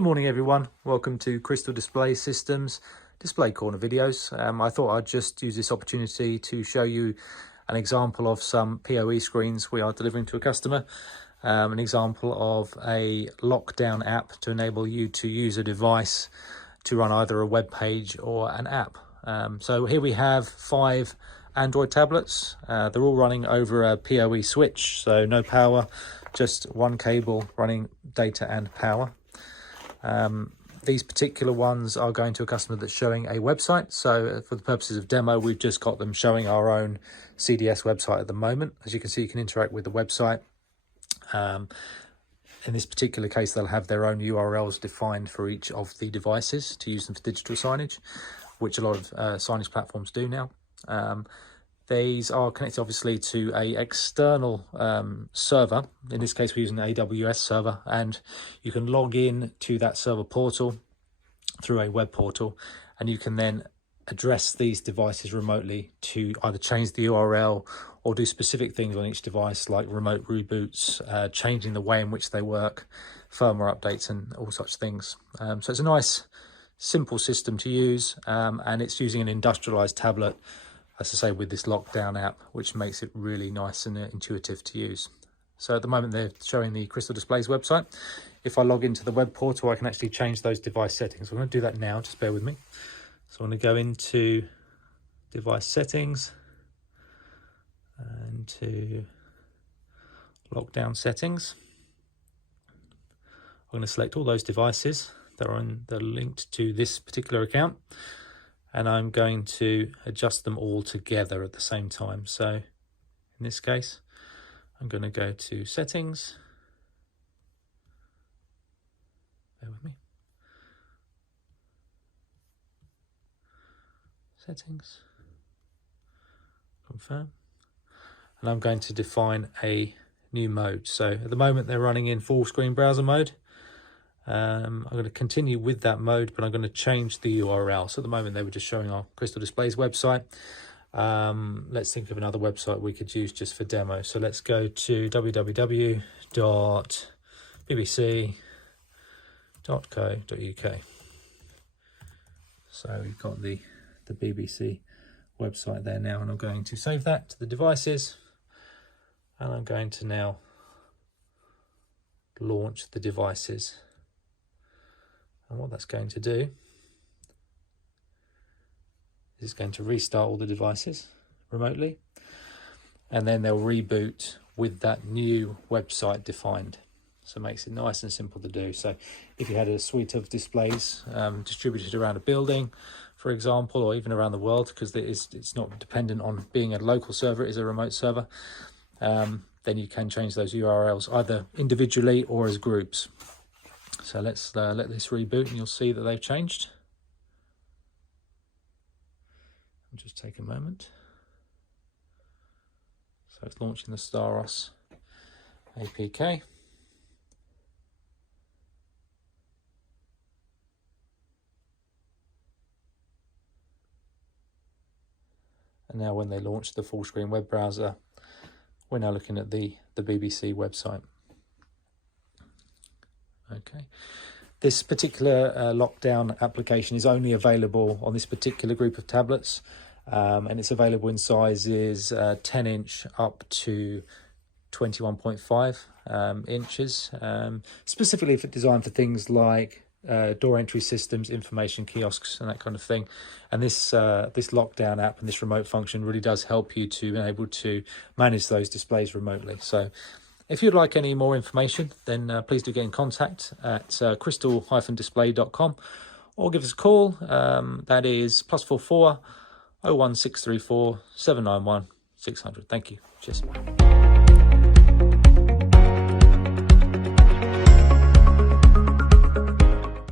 Good morning everyone, welcome to Crystal Display Systems Display Corner videos. I thought I'd just use this opportunity to show you an example of some PoE screens we are delivering to a customer. An example of a lockdown app to enable you to use a device to run either a web page or an app. So here we have 5 Android tablets. They're all running over a PoE switch, so no power, just one cable running data and power. These particular ones are going to a customer that's showing a website. So for the purposes of demo, we've just got them showing our own CDS website at the moment. As you can see, you can interact with the website. In this particular case, they'll have their own URLs defined for each of the devices to use them for digital signage, which a lot of signage platforms do now. These are connected obviously to a external server. In this case, we're using an AWS server, and you can log in to that server portal through a web portal, and you can then address these devices remotely to either change the URL or do specific things on each device, like remote reboots, changing the way in which they work, firmware updates, and all such things. So it's a nice, simple system to use, and it's using an industrialized tablet, as I say, with this lockdown app, which makes it really nice and intuitive to use. So at the moment, they're showing the Crystal Displays website. If I log into the web portal, I can actually change those device settings. I'm going to do that now, just bear with me. So I'm going to go into device settings and to lockdown settings. I'm going to select all those devices that are linked to this particular account, and I'm going to adjust them all together at the same time. So in this case, I'm going to go to settings. Bear with me. Settings, confirm, and I'm going to define a new mode. So at the moment they're running in full screen browser mode. I'm going to continue with that mode, but I'm going to change the URL. So at the moment they were just showing our Crystal Displays website. Let's think of another website we could use just for demo. So let's go to www.bbc.co.uk. So we've got the BBC website there now, and I'm going to save that to the devices, and I'm going to now launch the devices. And what that's going to do is it's going to restart all the devices remotely, and then they'll reboot with that new website defined. So it makes it nice and simple to do. So if you had a suite of displays distributed around a building, for example, or even around the world, because it's not dependent on being a local server, it is a remote server, then you can change those URLs either individually or as groups. So let's let this reboot, and you'll see that they've changed. I'll just take a moment. So it's launching the Staros APK. And now when they launch the full screen web browser, we're now looking at the BBC website. Okay. This particular lockdown application is only available on this particular group of tablets, and it's available in sizes 10 inch up to 21.5 inches, specifically designed for things like door entry systems, information kiosks, and that kind of thing. And this lockdown app and this remote function really does help you to be able to manage those displays remotely. So if you'd like any more information, then please do get in contact at crystal-display.com, or give us a call. That is +44 01634 791 600. Thank you. Cheers.